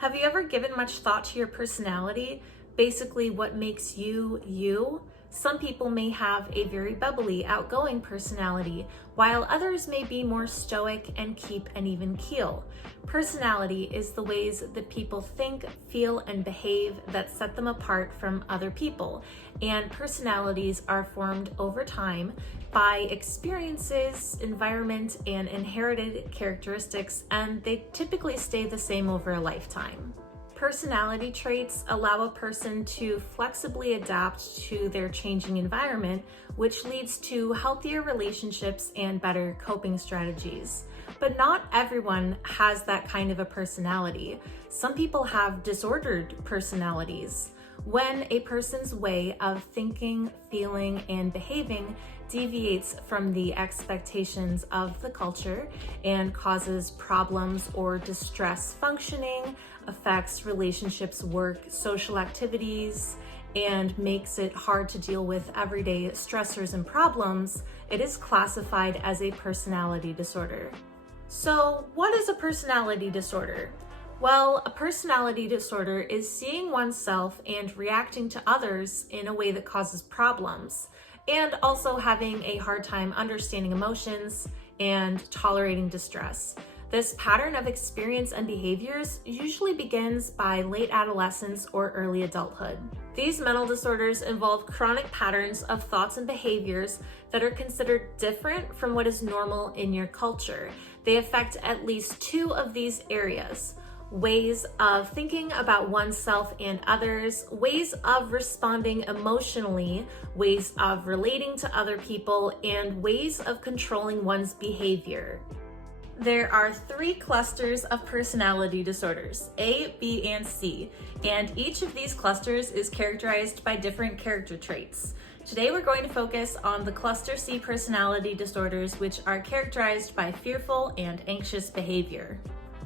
Have you ever given much thought to your personality? Basically, what makes you, you? Some people may have a very bubbly, outgoing personality, while others may be more stoic and keep an even keel. Personality is the ways that people think, feel, and behave that set them apart from other people, and personalities are formed over time by experiences, environment, and inherited characteristics, and they typically stay the same over a lifetime. Personality traits allow a person to flexibly adapt to their changing environment, which leads to healthier relationships and better coping strategies. But not everyone has that kind of a personality. Some people have disordered personalities. When a person's way of thinking, feeling, and behaving deviates from the expectations of the culture and causes problems or distress functioning, affects relationships, work, social activities, and makes it hard to deal with everyday stressors and problems, it is classified as a personality disorder. So, what is a personality disorder? Well, a personality disorder is seeing oneself and reacting to others in a way that causes problems, and also having a hard time understanding emotions and tolerating distress. This pattern of experience and behaviors usually begins by late adolescence or early adulthood. These mental disorders involve chronic patterns of thoughts and behaviors that are considered different from what is normal in your culture. They affect at least two of these areas: ways of thinking about oneself and others, ways of responding emotionally, ways of relating to other people, and ways of controlling one's behavior. There are three clusters of personality disorders, A, B, and C, and each of these clusters is characterized by different character traits. Today we're going to focus on the cluster C personality disorders, which are characterized by fearful and anxious behavior.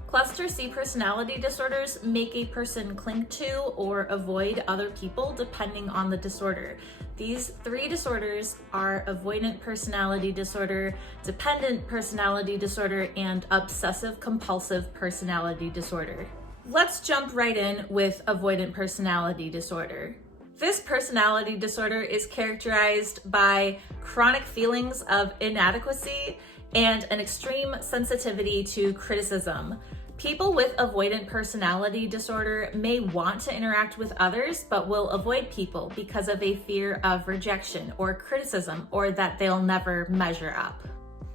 Cluster C personality disorders make a person cling to or avoid other people depending on the disorder. These three disorders are avoidant personality disorder, dependent personality disorder, and obsessive compulsive personality disorder. Let's jump right in with avoidant personality disorder. This personality disorder is characterized by chronic feelings of inadequacy and an extreme sensitivity to criticism. People with avoidant personality disorder may want to interact with others, but will avoid people because of a fear of rejection or criticism, or that they'll never measure up.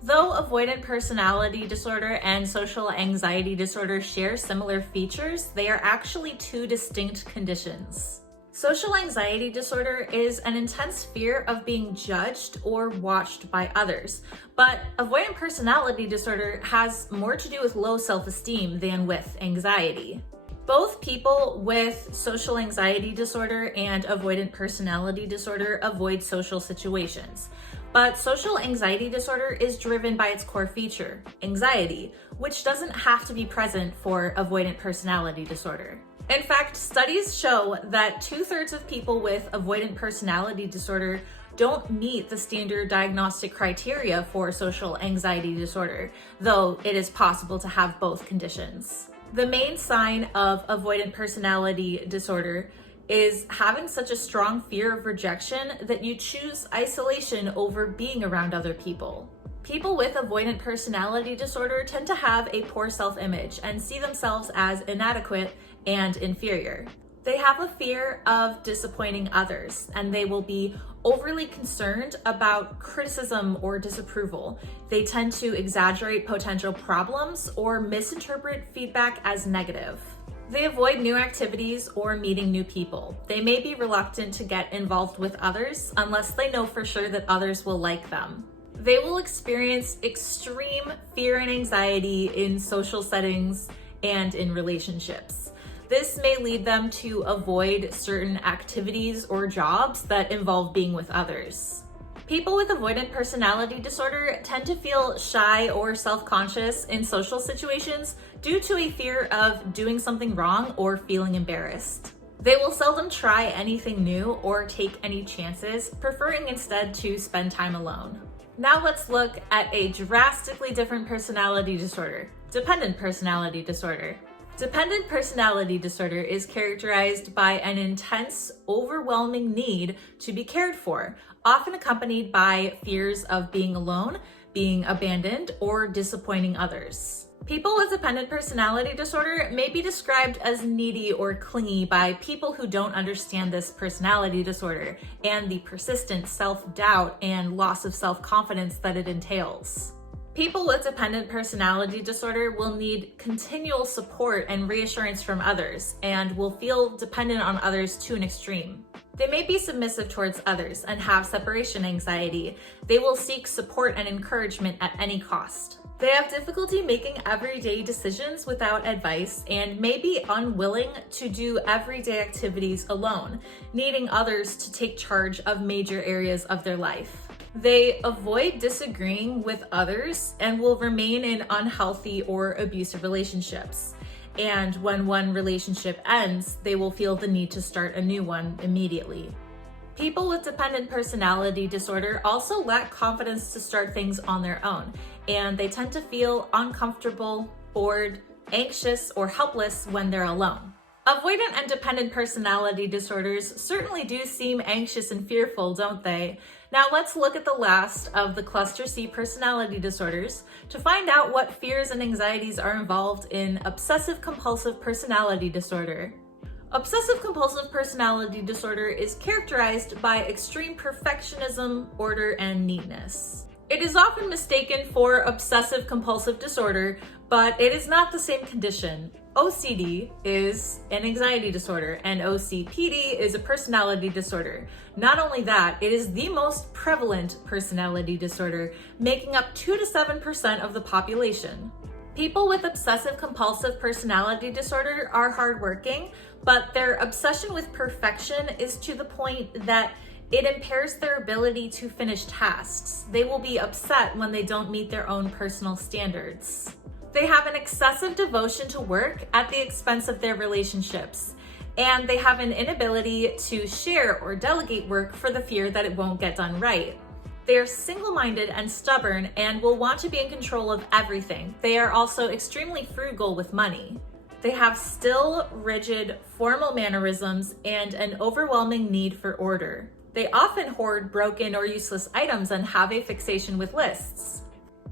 Though avoidant personality disorder and social anxiety disorder share similar features, they are actually two distinct conditions. Social anxiety disorder is an intense fear of being judged or watched by others, but avoidant personality disorder has more to do with low self-esteem than with anxiety. Both people with social anxiety disorder and avoidant personality disorder avoid social situations. But social anxiety disorder is driven by its core feature, anxiety, which doesn't have to be present for avoidant personality disorder. In fact, studies show that 2/3 of people with avoidant personality disorder don't meet the standard diagnostic criteria for social anxiety disorder, though it is possible to have both conditions. The main sign of avoidant personality disorder is having such a strong fear of rejection that you choose isolation over being around other people. People with avoidant personality disorder tend to have a poor self-image and see themselves as inadequate and inferior. They have a fear of disappointing others, and they will be overly concerned about criticism or disapproval. They tend to exaggerate potential problems or misinterpret feedback as negative. They avoid new activities or meeting new people. They may be reluctant to get involved with others unless they know for sure that others will like them. They will experience extreme fear and anxiety in social settings and in relationships. This may lead them to avoid certain activities or jobs that involve being with others. People with avoidant personality disorder tend to feel shy or self-conscious in social situations due to a fear of doing something wrong or feeling embarrassed. They will seldom try anything new or take any chances, preferring instead to spend time alone. Now let's look at a drastically different personality disorder, dependent personality disorder. Dependent personality disorder is characterized by an intense, overwhelming need to be cared for, often accompanied by fears of being alone, being abandoned, or disappointing others. People with dependent personality disorder may be described as needy or clingy by people who don't understand this personality disorder and the persistent self-doubt and loss of self-confidence that it entails. People with dependent personality disorder will need continual support and reassurance from others and will feel dependent on others to an extreme. They may be submissive towards others and have separation anxiety. They will seek support and encouragement at any cost. They have difficulty making everyday decisions without advice and may be unwilling to do everyday activities alone, needing others to take charge of major areas of their life. They avoid disagreeing with others and will remain in unhealthy or abusive relationships. And when one relationship ends, they will feel the need to start a new one immediately. People with dependent personality disorder also lack confidence to start things on their own, and they tend to feel uncomfortable, bored, anxious, or helpless when they're alone. Avoidant and dependent personality disorders certainly do seem anxious and fearful, don't they? Now let's look at the last of the cluster C personality disorders to find out what fears and anxieties are involved in obsessive compulsive personality disorder. Obsessive compulsive personality disorder is characterized by extreme perfectionism, order, and neatness. It is often mistaken for obsessive compulsive disorder, but it is not the same condition. OCD is an anxiety disorder and OCPD is a personality disorder. Not only that, it is the most prevalent personality disorder, making up 2 to 7% of the population. People with obsessive compulsive personality disorder are hardworking, but their obsession with perfection is to the point that it impairs their ability to finish tasks. They will be upset when they don't meet their own personal standards. They have an excessive devotion to work at the expense of their relationships, and they have an inability to share or delegate work for the fear that it won't get done right. They are single-minded and stubborn and will want to be in control of everything. They are also extremely frugal with money. They have still, rigid, formal mannerisms and an overwhelming need for order. They often hoard broken or useless items and have a fixation with lists.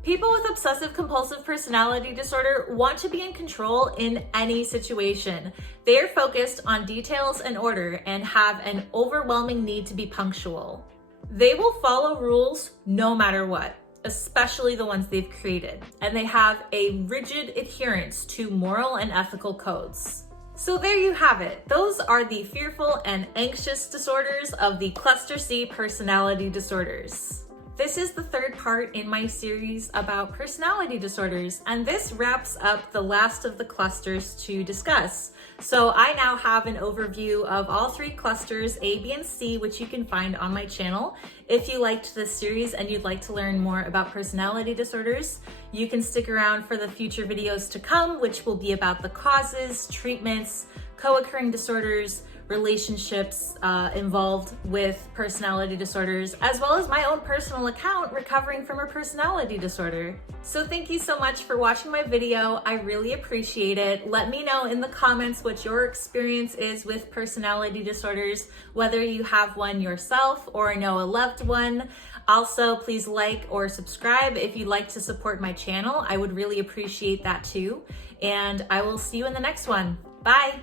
People with obsessive compulsive personality disorder want to be in control in any situation. They are focused on details and order and have an overwhelming need to be punctual. They will follow rules no matter what, especially the ones they've created, and they have a rigid adherence to moral and ethical codes. So there you have it. Those are the fearful and anxious disorders of the cluster C personality disorders. This is the third part in my series about personality disorders, and this wraps up the last of the clusters to discuss. So I now have an overview of all 3 clusters, A, B, and C, which you can find on my channel. If you liked this series and you'd like to learn more about personality disorders, you can stick around for the future videos to come, which will be about the causes, treatments, co-occurring disorders, relationships involved with personality disorders, as well as my own personal account recovering from a personality disorder. So thank you so much for watching my video. I really appreciate it. Let me know in the comments what your experience is with personality disorders, whether you have one yourself or know a loved one. Also, please like or subscribe if you'd like to support my channel. I would really appreciate that too. And I will see you in the next one. Bye.